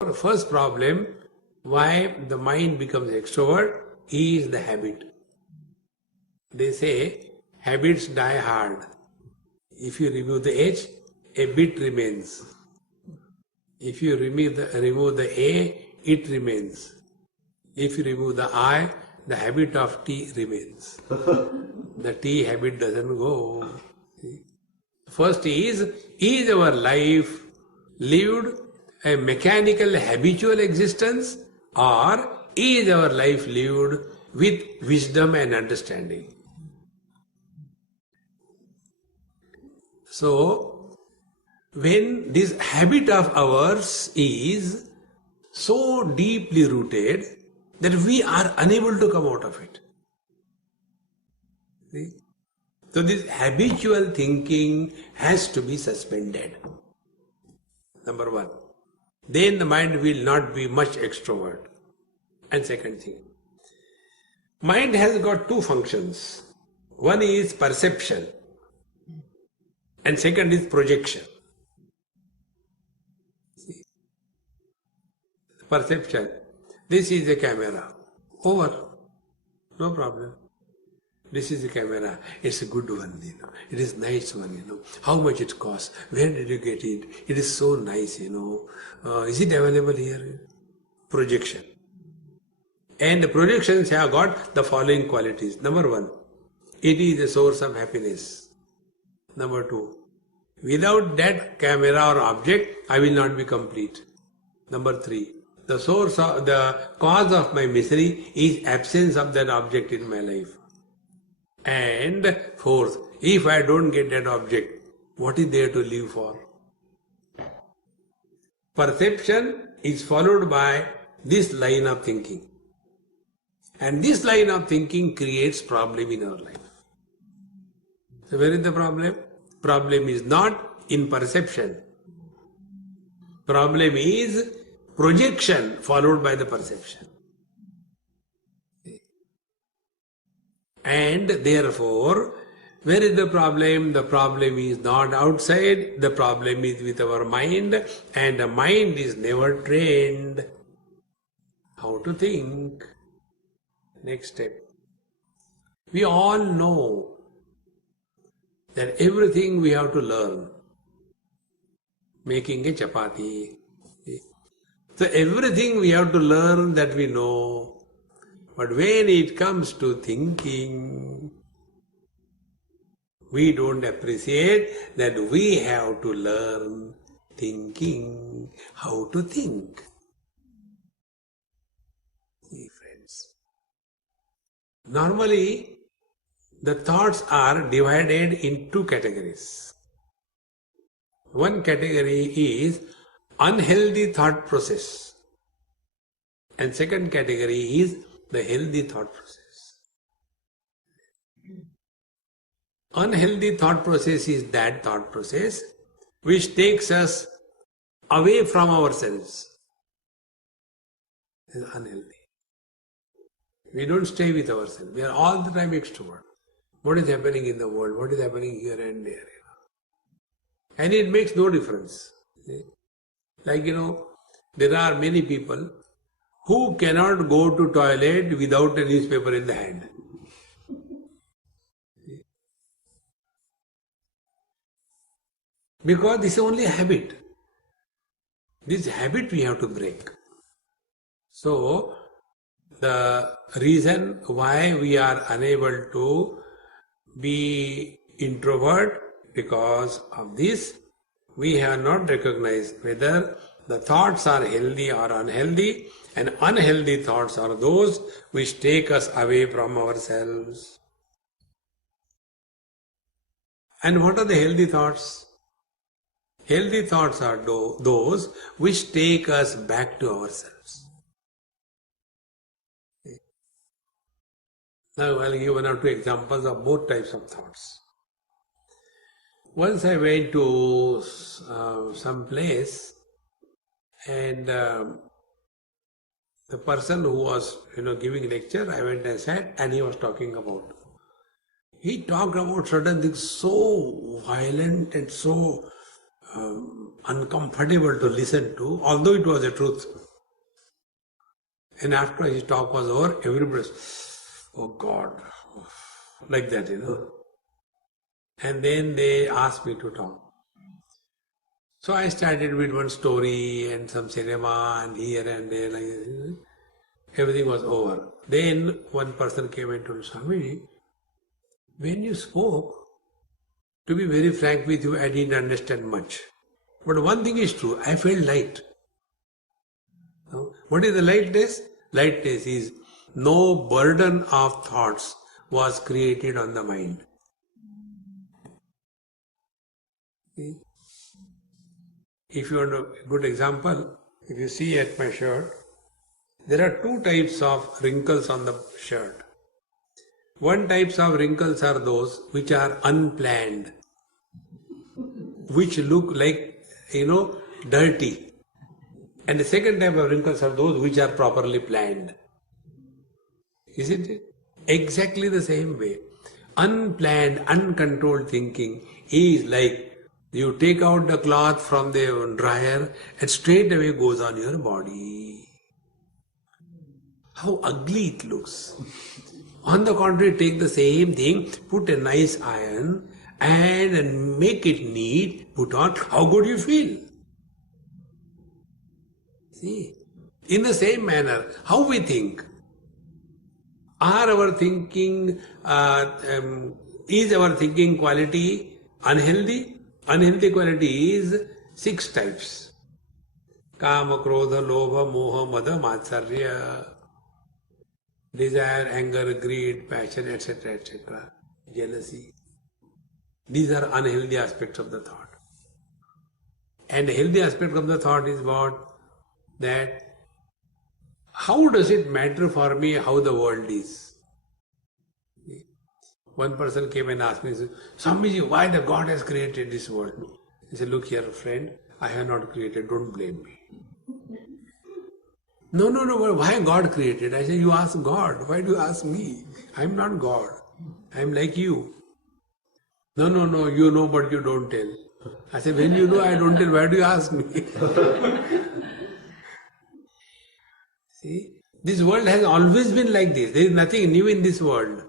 The first problem, why the mind becomes extrovert, is the habit. They say habits die hard. If you remove the H, a bit remains. If you remove the A, it remains. If you remove the I, the habit of T remains. The T habit doesn't go. First is our life lived a mechanical habitual existence, or is our life lived with wisdom and understanding? So, when this habit of ours is so deeply rooted that we are unable to come out of it. See? So this habitual thinking has to be suspended. Number one. Then the mind will not be much extrovert. And second thing, mind has got two functions. One is perception and second is projection. See? Perception. This is a camera. Over. No problem. This is a camera. It's a good one, It is nice one, How much it costs? Where did you get it? It is so nice, Is it available here? Projection. And the projections have got the following qualities. Number one, it is a source of happiness. Number two, without that camera or object, I will not be complete. Number three, the cause of my misery is absence of that object in my life. And fourth, if I don't get that object, what is there to live for? Perception is followed by this line of thinking. And this line of thinking creates problem in our life. So where is the problem? Problem is not in perception. Problem is projection followed by the perception. And therefore, where is the problem? The problem is not outside, the problem is with our mind, and the mind is never trained how to think. Next step. We all know that everything we have to learn. Making a chapati. So everything we have to learn that we know. But when it comes to thinking, we don't appreciate that we have to learn thinking, how to think. See, friends. Normally, the thoughts are divided in two categories. One category is unhealthy thought process, and second category is the healthy thought process. Unhealthy thought process is that thought process which takes us away from ourselves. It is unhealthy. We don't stay with ourselves. We are all the time extrovert. What is happening in the world? What is happening here and there? And it makes no difference. Like, there are many people who cannot go to toilet without a newspaper in the hand. Because this is only a habit. This habit we have to break. So, the reason why we are unable to be introvert, because of this, we have not recognized whether the thoughts are healthy or unhealthy, and unhealthy thoughts are those which take us away from ourselves. And what are the healthy thoughts? Healthy thoughts are those which take us back to ourselves. Now I'll give one or two examples of both types of thoughts. Once I went to some place, and the person who was giving lecture, I went and sat, and he was talking about. He talked about certain things so violent and so uncomfortable to listen to, although it was the truth. And after his talk was over, everybody was, oh God, like that, And then they asked me to talk. So I started with one story and some cinema and here and there, like that. Everything was over. Then one person came and told Swami, when you spoke, to be very frank with you, I didn't understand much. But one thing is true, I felt light. What is the lightness? Lightness is no burden of thoughts was created on the mind. See? If you want a good example, if you see at my shirt, there are two types of wrinkles on the shirt. One types of wrinkles are those which are unplanned, which look like, dirty. And the second type of wrinkles are those which are properly planned. Isn't it? Exactly the same way. Unplanned, uncontrolled thinking is like you take out the cloth from the dryer and straight away goes on your body. How ugly it looks. On the contrary, take the same thing, put a nice iron and make it neat, put on, how good you feel. See, in the same manner, how we think. Are our thinking, is our thinking quality unhealthy? Unhealthy quality is 6 types. Kama, Krodha, Lobha, Moha, Mada, Matsarya. Desire, anger, greed, passion, etc., etc. Jealousy. These are unhealthy aspects of the thought. And the healthy aspect of the thought is what? That how does it matter for me how the world is? One person came and asked me, Swamiji, why the God has created this world? He said, look here, friend, I have not created, don't blame me. No, why God created? I said, you ask God, why do you ask me? I am not God, I am like you. No, you know but you don't tell. I said, when you know I don't tell, why do you ask me? See, this world has always been like this. There is nothing new in this world.